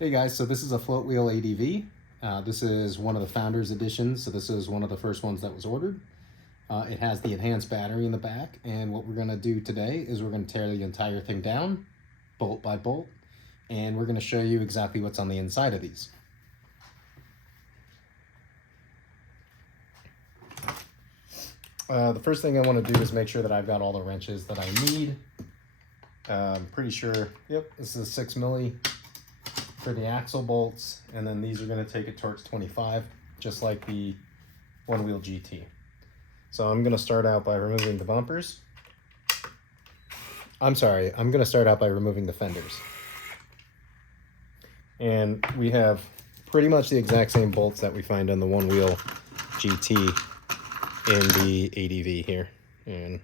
Hey guys, so this is a Floatwheel ADV. This is one of the Founders Editions, so this is one of the first ones that was ordered. It has the enhanced battery in the back, and what we're going to do today is we're going to tear the entire thing down, bolt by bolt, and we're going to show you exactly what's on the inside of these. The first thing I want to do is make sure that I've got all the wrenches that I need. I'm pretty sure, yep, this is 6 milli for the axle bolts, and then these are going to take a Torx 25, just like the One Wheel GT. So I'm going to start out by removing the bumpers. I'm going to start out by removing the fenders. And we have pretty much the exact same bolts that we find on the One Wheel GT in the ADV here. And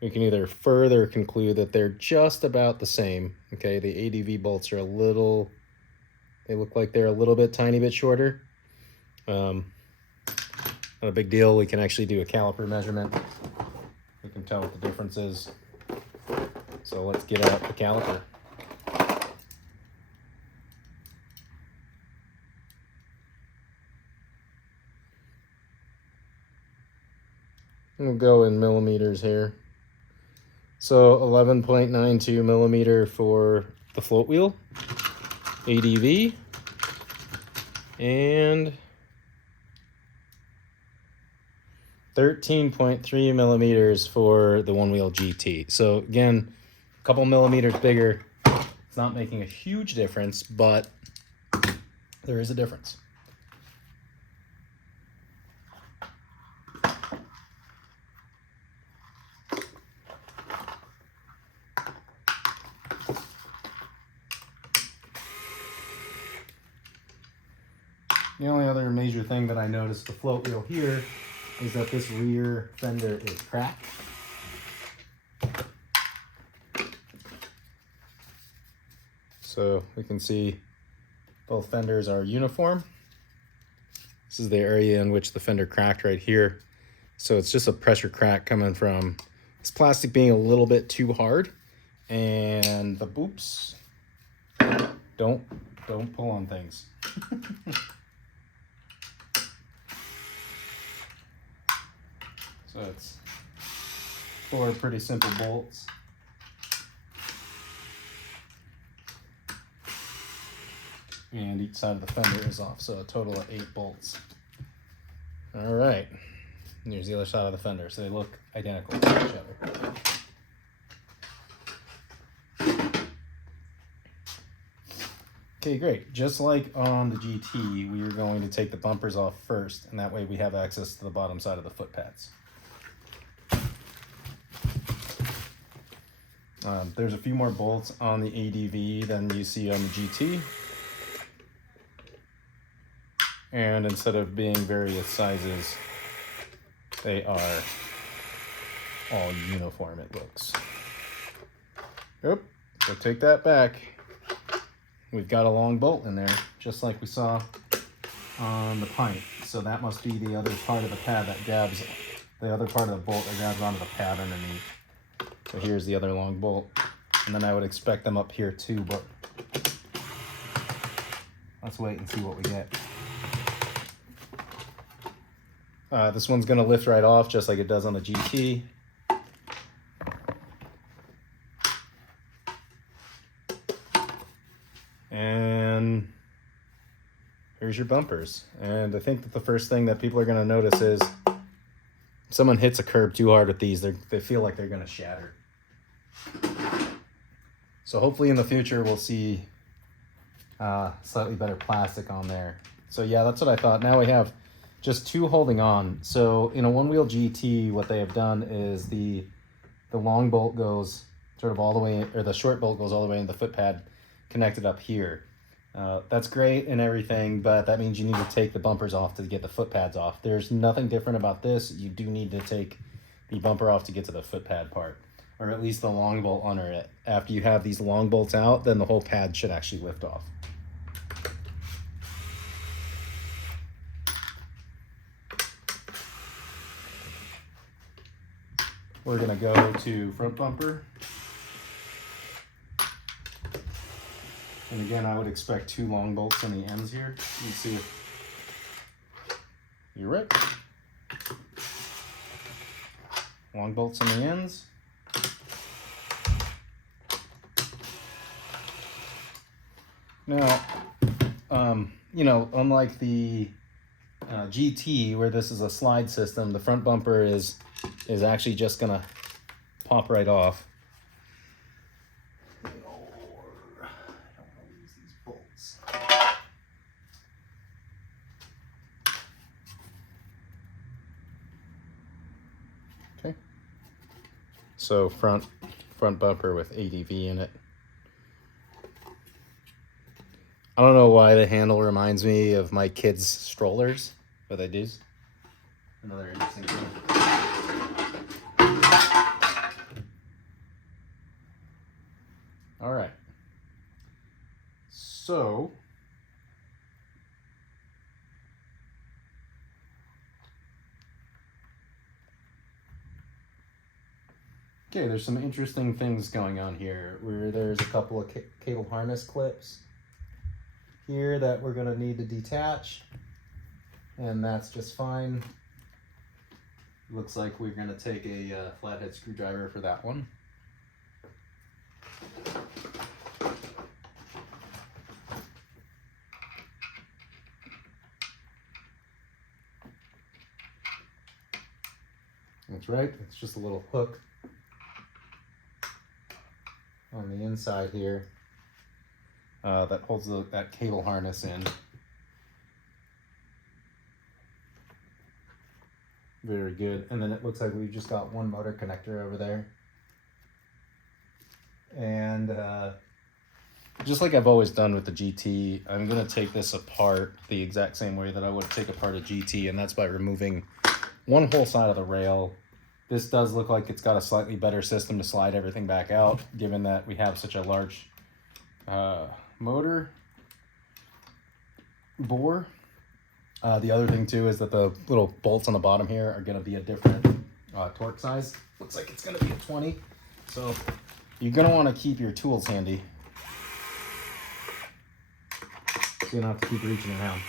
we can either further conclude that they're just about the same. Okay, the ADV bolts are they look like they're a little bit, tiny bit shorter. Not a big deal. We can actually do a caliper measurement. We can tell what the difference is. So let's get out the caliper. We'll go in millimeters here. So 11.92 millimeter for the Floatwheel ADV and 13.3 millimeters for the One Wheel GT. So again, a couple millimeters bigger. It's not making a huge difference, but there is a difference. The only other major thing that I noticed the Floatwheel here is that this rear fender is cracked. So we can see both fenders are uniform. This is the area in which the fender cracked right here. So it's just a pressure crack coming from this plastic being a little bit too hard. And the boops, don't pull on things. So it's 4 pretty simple bolts. And each side of the fender is off, so a total of 8 bolts. All right, and here's the other side of the fender, so they look identical to each other. Okay, great. Just like on the GT, we are going to take the bumpers off first, and that way we have access to the bottom side of the foot pads. There's a few more bolts on the ADV than you see on the GT. And instead of being various sizes, they are all uniform, it looks. Oop, we'll take that back. We've got a long bolt in there, just like we saw on the pint. So that must be the other part of the pad that grabs, the other part of the bolt that grabs onto the pad underneath. So here's the other long bolt. And then I would expect them up here too, but let's wait and see what we get. This one's gonna lift right off just like it does on the GT. And here's your bumpers. And I think that the first thing that people are gonna notice is if someone hits a curb too hard with these, they feel like they're gonna shatter. So hopefully in the future we'll see slightly better plastic on there. So yeah, that's what I thought. Now we have just 2 holding on. So in a One Wheel GT, what they have done is the long bolt goes sort of all the way, or the short bolt goes all the way into the foot pad connected up here. That's great and everything, but that means you need to take the bumpers off to get the foot pads off. There's nothing different about this. You do need to take the bumper off to get to the foot pad part, or at least the long bolt under it. After you have these long bolts out, then the whole pad should actually lift off. We're gonna go to front bumper. And again, I would expect 2 long bolts on the ends here. Let's see if you're right. Long bolts on the ends. Now, you know, unlike the GT, where this is a slide system, the front bumper is actually just gonna pop right off. I don't want to use these bolts. Okay. So front bumper with ADV in it. I don't know why the handle reminds me of my kids' strollers, but they do. Another interesting thing. All right. So, okay, there's some interesting things going on here, where there's a couple of cable harness clips here that we're going to need to detach, and that's just fine. Looks like we're going to take a flathead screwdriver for that one. That's right, it's just a little hook on the inside here that holds that cable harness in. Very good. And then it looks like we've just got one motor connector over there. And just like I've always done with the GT, I'm going to take this apart the exact same way that I would take apart a GT, and that's by removing one whole side of the rail. This does look like it's got a slightly better system to slide everything back out, given that we have such a large motor bore. The other thing too is that the little bolts on the bottom here are going to be a different torque size. Looks like it's going to be a 20. So you're going to want to keep your tools handy, so you don't have to keep reaching around.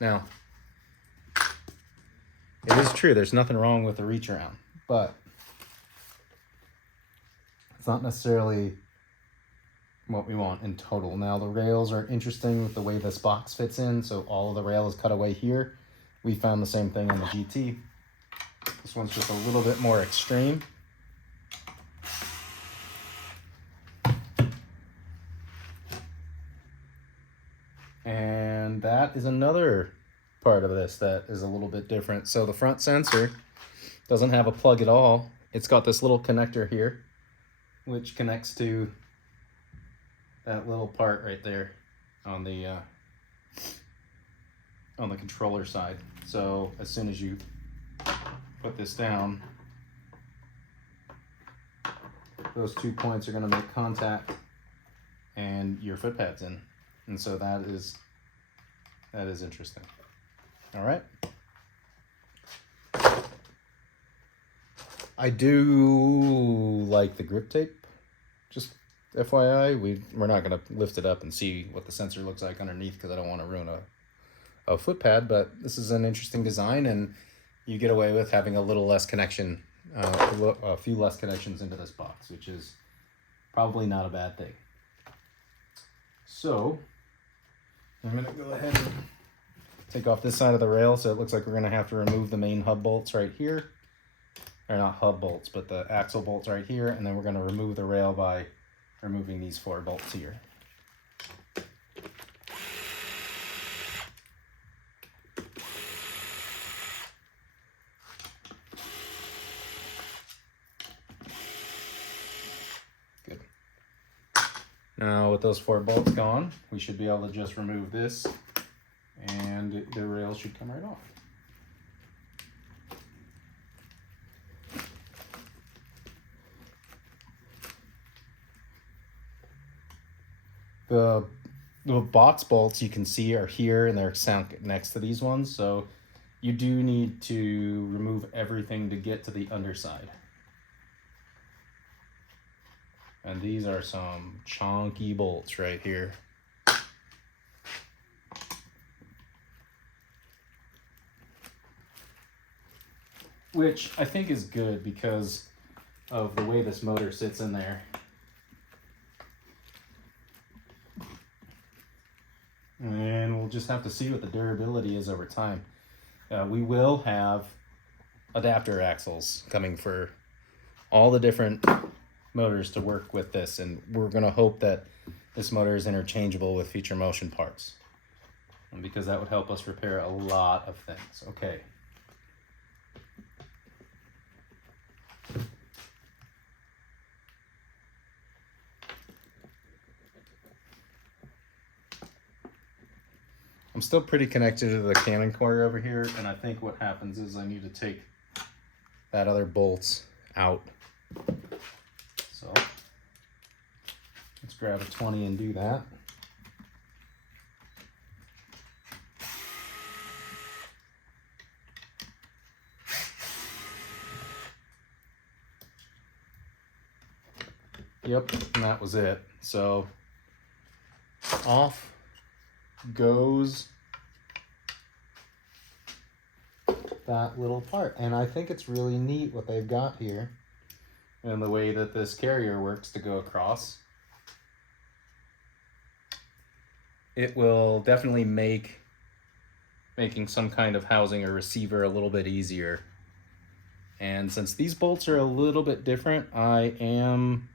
Now, it is true, there's nothing wrong with the reach around, but it's not necessarily what we want in total. Now the rails are interesting with the way this box fits in, so all of the rail is cut away here. We found the same thing on the GT. This one's just a little bit more extreme. And that is another part of this that is a little bit different. So the front sensor doesn't have a plug at all. It's got this little connector here, which connects to that little part right there on the controller side. So as soon as you put this down, those 2 points are going to make contact and your foot pad's in. And so that is interesting. All right. I do like the grip tape. Just FYI, we're not going to lift it up and see what the sensor looks like underneath, because I don't want to ruin a foot pad, but this is an interesting design, and you get away with having a little less connection, a few less connections into this box, which is probably not a bad thing. So I'm going to go ahead and take off this side of the rail, so it looks like we're going to have to remove the main hub bolts right here. Or not hub bolts, but the axle bolts right here, and then we're going to remove the rail by removing these 4 bolts here. Good. Now with those 4 bolts gone, we should be able to just remove this, and the rail should come right off. The box bolts you can see are here, and they're sunk next to these ones, so you do need to remove everything to get to the underside. And these are some chunky bolts right here. Which I think is good because of the way this motor sits in there. And we'll just have to see what the durability is over time. We will have adapter axles coming for all the different motors to work with this, and we're going to hope that this motor is interchangeable with Feature Motion parts, and because that would help us repair a lot of things. Okay. I'm still pretty connected to the cannon coil over here, and I think what happens is I need to take that other bolts out. So let's grab a 20 and do that. Yep, and that was it. So off goes that little part, and I think it's really neat what they've got here and the way that this carrier works to go across. It will definitely make making some kind of housing or receiver a little bit easier. And since these bolts are a little bit different, I am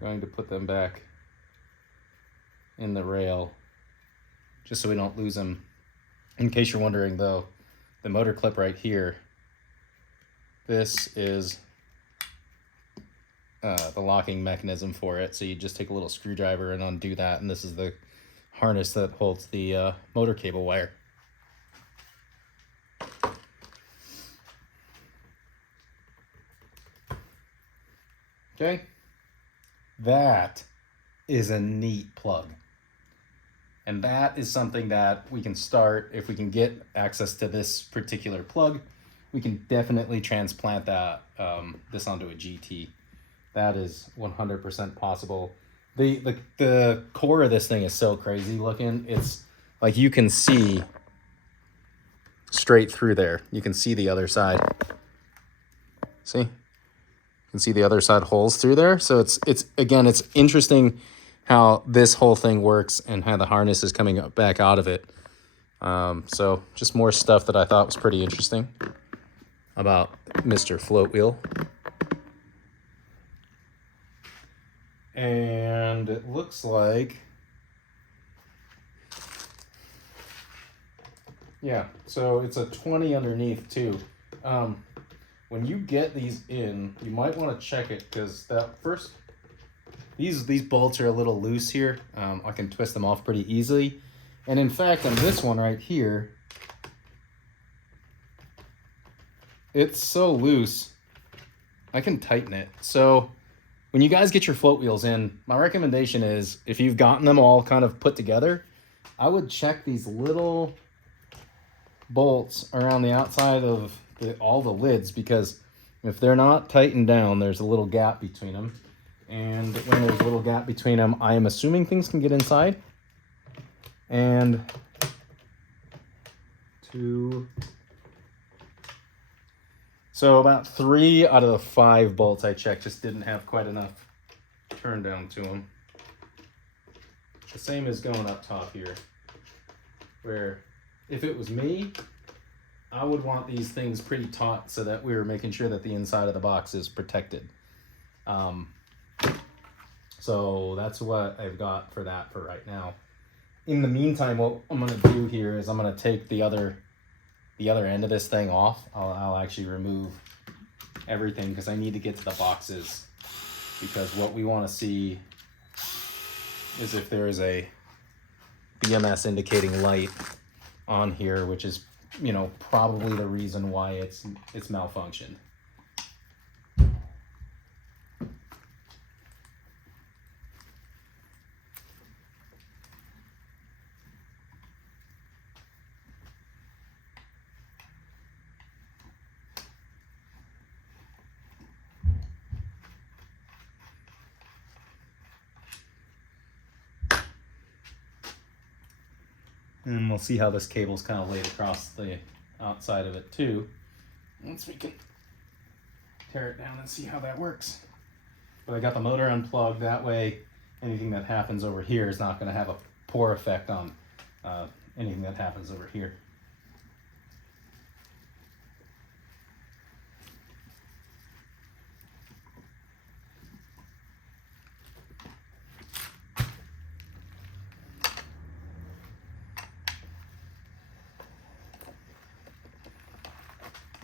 going to put them back in the rail just so we don't lose them. In case you're wondering though, the motor clip right here, this is the locking mechanism for it. So you just take a little screwdriver and undo that, and this is the harness that holds the motor cable wire. Okay, that is a neat plug. And that is something that we can start, if we can get access to this particular plug, we can definitely transplant that this onto a GT. That is 100% possible. The core of this thing is so crazy looking. It's like you can see straight through there. You can see the other side. See? You can see the other side holes through there. So it's again, it's interesting how this whole thing works and how the harness is coming back out of it. So just more stuff that I thought was pretty interesting about Mr. Floatwheel. And it looks like, yeah, so it's a 20 underneath too. When you get these in, you might want to check it, because that first, these bolts are a little loose here. I can twist them off pretty easily. And in fact, on this one right here, it's so loose, I can tighten it. So when you guys get your float wheels in, my recommendation is, if you've gotten them all kind of put together, I would check these little bolts around the outside of all the lids, because if they're not tightened down, there's a little gap between them. And when there's a little gap between them, I am assuming things can get inside. And so about 3 out of the 5 bolts I checked just didn't have quite enough turn down to them. The same as going up top here, where if it was me, I would want these things pretty taut so that we were making sure that the inside of the box is protected. So that's what I've got for that for right now. In the meantime, what I'm going to do here is I'm going to take the other end of this thing off. I'll actually remove everything, because I need to get to the boxes, because what we want to see is if there is a BMS indicating light on here, which is, you know, probably the reason why it's malfunctioned. And we'll see how this cable's kind of laid across the outside of it too. Once we can tear it down and see how that works. But I got the motor unplugged, that way anything that happens over here is not going to have a poor effect on anything that happens over here.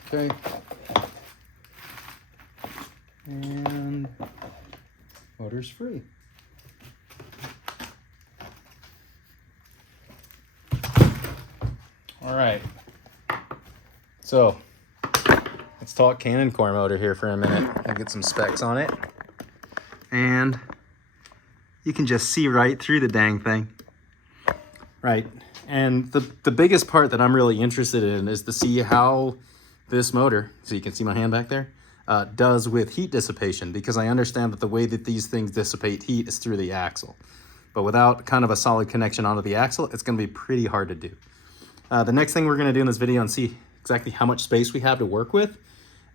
Okay. And motor's free. All right. So let's talk Cannon core motor here for a minute and get some specs on it. And you can just see right through the dang thing. Right. And the biggest part that I'm really interested in is to see how this motor, so you can see my hand back there, does with heat dissipation, because I understand that the way that these things dissipate heat is through the axle. But without kind of a solid connection onto the axle, it's going to be pretty hard to do. The next thing we're going to do in this video and see exactly how much space we have to work with.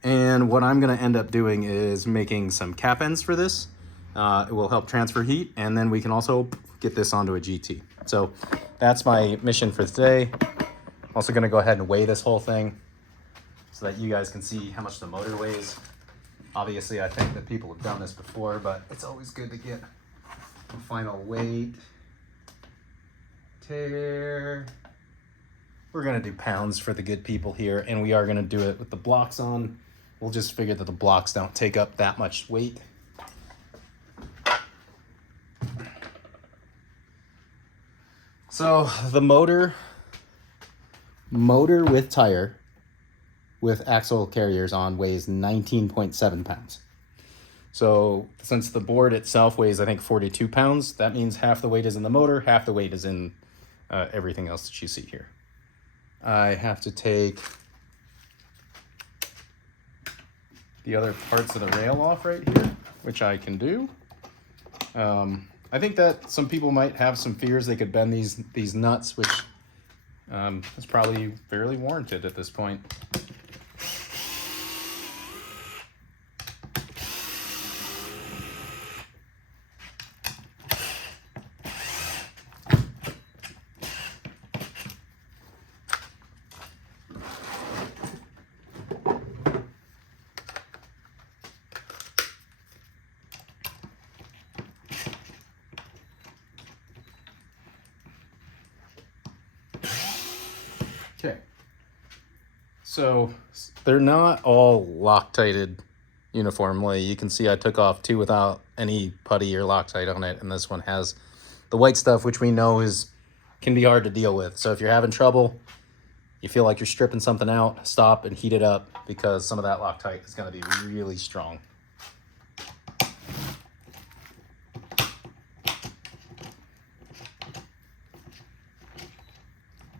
And what I'm going to end up doing is making some cap ends for this. It will help transfer heat, and then we can also get this onto a GT. So that's my mission for today. I'm also going to go ahead and weigh this whole thing so that you guys can see how much the motor weighs. Obviously, I think that people have done this before, but it's always good to get a final weight. We're gonna do pounds for the good people here, and we are gonna do it with the blocks on. We'll just figure that the blocks don't take up that much weight. So the motor with tire with axle carriers on weighs 19.7 pounds. So since the board itself weighs, I think, 42 pounds, that means half the weight is in the motor, half the weight is in everything else that you see here. I have to take the other parts of the rail off right here, which I can do. I think that some people might have some fears they could bend these nuts, which is probably fairly warranted at this point. Okay, so they're not all Loctited uniformly. You can see I took off two without any putty or Loctite on it, and this one has the white stuff, which we know can be hard to deal with. So if you're having trouble, you feel like you're stripping something out, stop and heat it up, because some of that Loctite is going to be really strong.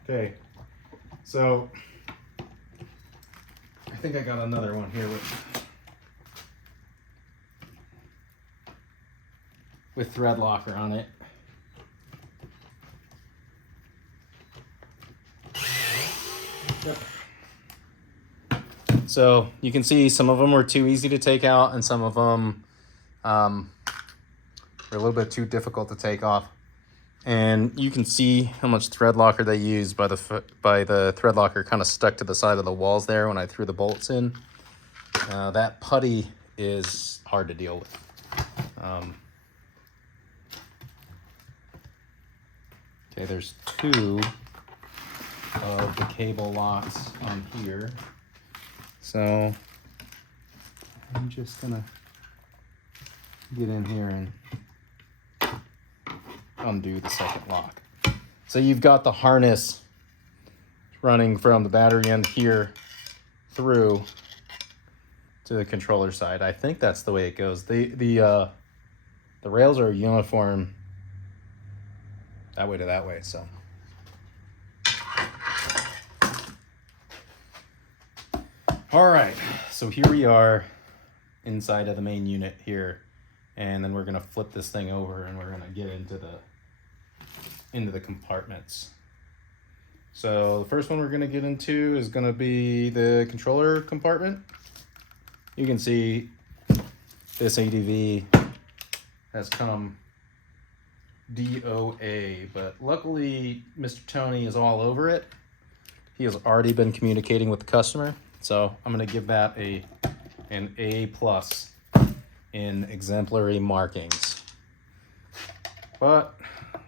Okay. So I think I got another one here with thread locker on it. Yep. So you can see some of them were too easy to take out, and some of them were a little bit too difficult to take off. And you can see how much thread locker they used by the thread locker kind of stuck to the side of the walls there when I threw the bolts in. That putty is hard to deal with. Okay, there's two of the cable locks on here. So I'm just gonna get in here and undo the second lock. So you've got the harness running from the battery end here through to the controller side. I think that's the way it goes. The rails are uniform that way to that way, so. All right, so here we are inside of the main unit here, and then we're gonna flip this thing over and we're gonna get into the compartments. So the first one we're going to get into is going to be the controller compartment. You can see this ADV has come DOA, but luckily Mr. Tony is all over it. He has already been communicating with the customer, so I'm going to give that an A+ in exemplary markings. But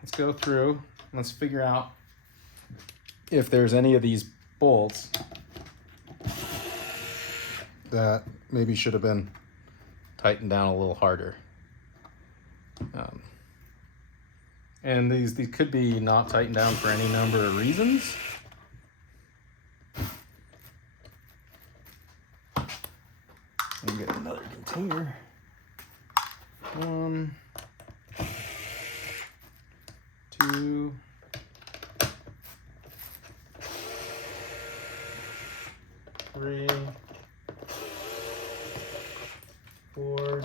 let's go through, let's figure out if there's any of these bolts that maybe should have been tightened down a little harder. And these could be not tightened down for any number of reasons. Let me get another container. 1, 2, 3, 4.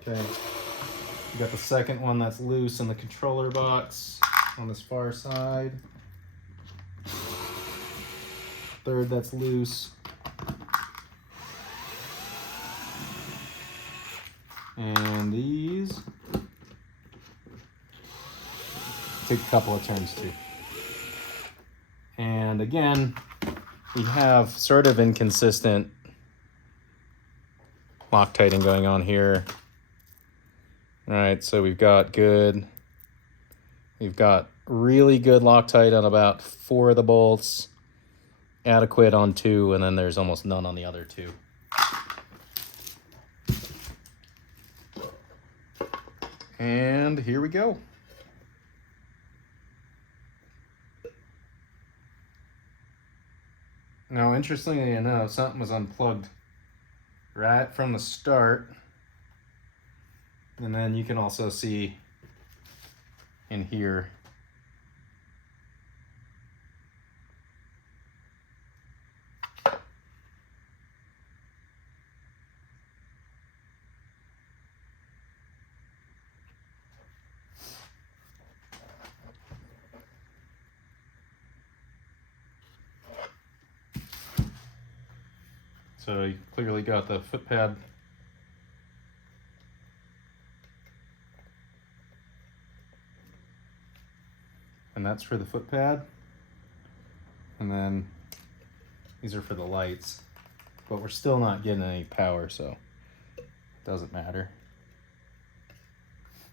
Okay. We got the second one that's loose in the controller box on this far side. Third that's loose. And these take a couple of turns too. And again, we have sort of inconsistent Loctiting going on here. All right, so we've got really good Loctite on about 4 of the bolts, adequate on 2, and then there's almost none on the other 2. And here we go. Now, interestingly enough, something was unplugged right from the start. And then you can also see in here so you clearly got the foot pad and that's for the foot pad, and then these are for the lights, but we're still not getting any power, so it doesn't matter.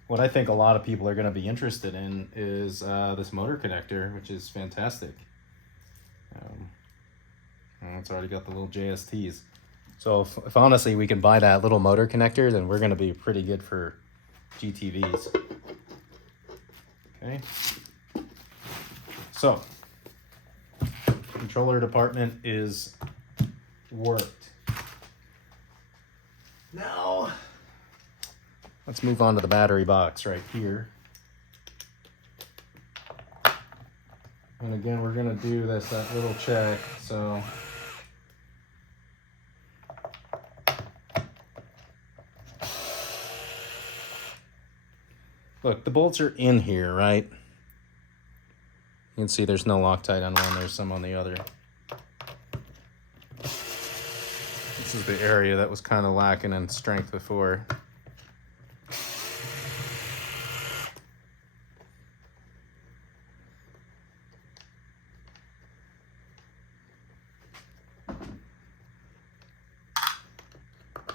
What I think a lot of people are going to be interested in is this motor connector, which is fantastic. It's already got the little JSTs. So if honestly we can buy that little motor connector, then we're going to be pretty good for GTVs. Okay. So, controller department is worked. Now, let's move on to the battery box right here. And again, we're gonna do that little check, so. Look, the bolts are in here, right? You can see there's no Loctite on one, there's some on the other. This is the area that was kind of lacking in strength before.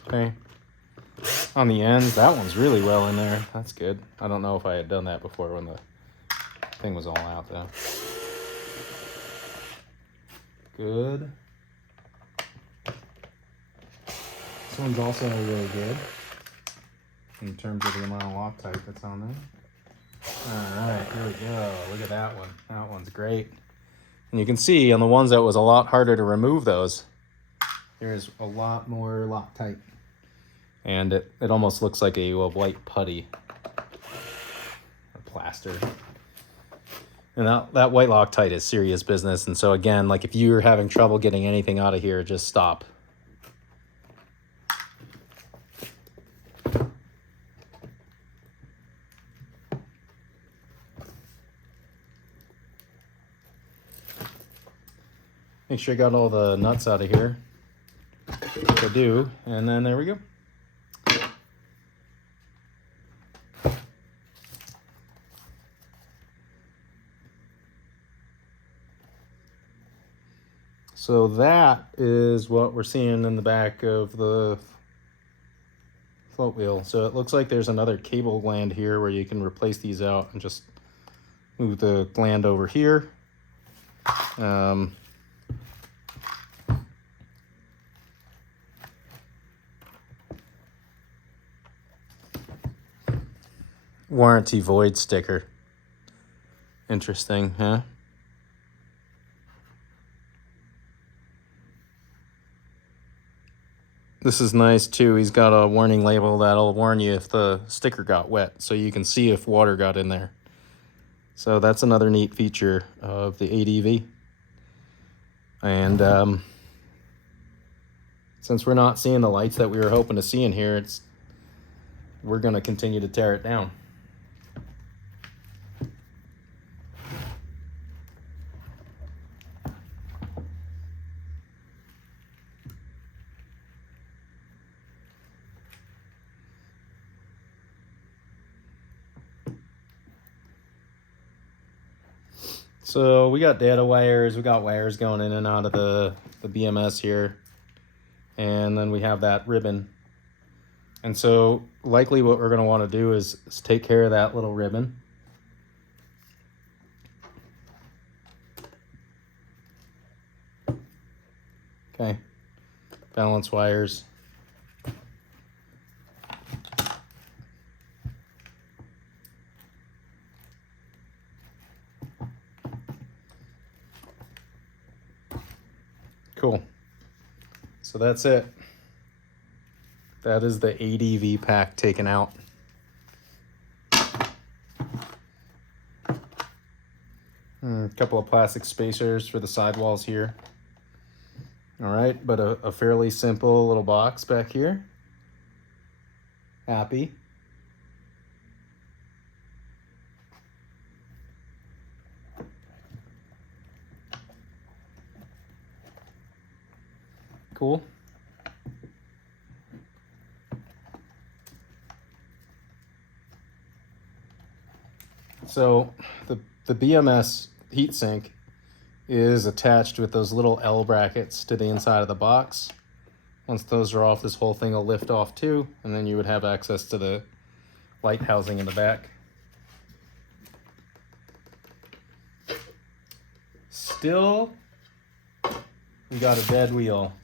Okay. On the ends, that one's really well in there. That's good. I don't know if I had done that before when the thing was all out though. Good. This one's also really good in terms of the amount of Loctite that's on there. All right, here we go. Look at that one. That one's great. And you can see on the ones that was a lot harder to remove those, there's a lot more Loctite. And it almost looks like a white putty or plaster. And that white Loctite is serious business. And so again, like if you're having trouble getting anything out of here, just stop. Make sure I got all the nuts out of here. Which I do, and then there we go. So that is what we're seeing in the back of the float wheel. So it looks like there's another cable gland here where you can replace these out and just move the gland over here. Warranty void sticker. Interesting, huh? This is nice too. He's got a warning label that'll warn you if the sticker got wet, so you can see if water got in there. So that's another neat feature of the ADV. And since we're not seeing the lights that we were hoping to see in here, we're going to continue to tear it down. So we got data wires, we got wires going in and out of the BMS here, and then we have that ribbon. And so likely what we're going to want to do is take care of that little ribbon. Okay, balance wires. Cool. So that's it. That is the ADV pack taken out. A couple of plastic spacers for the sidewalls here. All right, but a fairly simple little box back here. Happy. Cool. So the BMS heatsink is attached with those little L brackets to the inside of the box. Once those are off, this whole thing will lift off too, and then you would have access to the light housing in the back. Still, we got a dead wheel.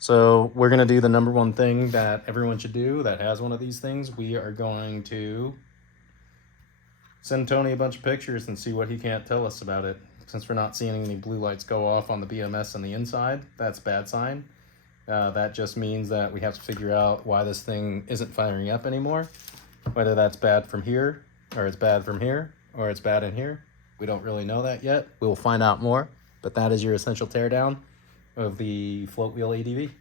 So we're gonna do the number one thing that everyone should do that has one of these things. We are going to send Tony a bunch of pictures and see what he can't tell us about it. Since we're not seeing any blue lights go off on the BMS on the inside, that's a bad sign. That just means that we have to figure out why this thing isn't firing up anymore. Whether that's bad from here, or it's bad from here, or it's bad in here. We don't really know that yet. We'll find out more, but that is your essential teardown of the Floatwheel ADV.